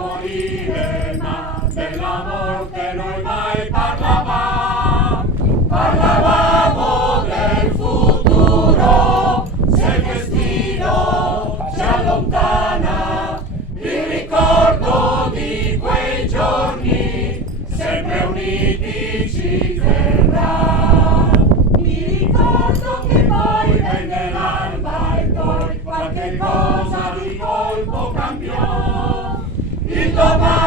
morire, ma della morte noi mai parlavamo. Parlavamo del futuro, se il destino ci allontana, il ricordo di quei giorni sempre uniti ci terrà. Mi ricordo che poi venne l'alba e poi qualche cosa di colpo cambiò. Il domani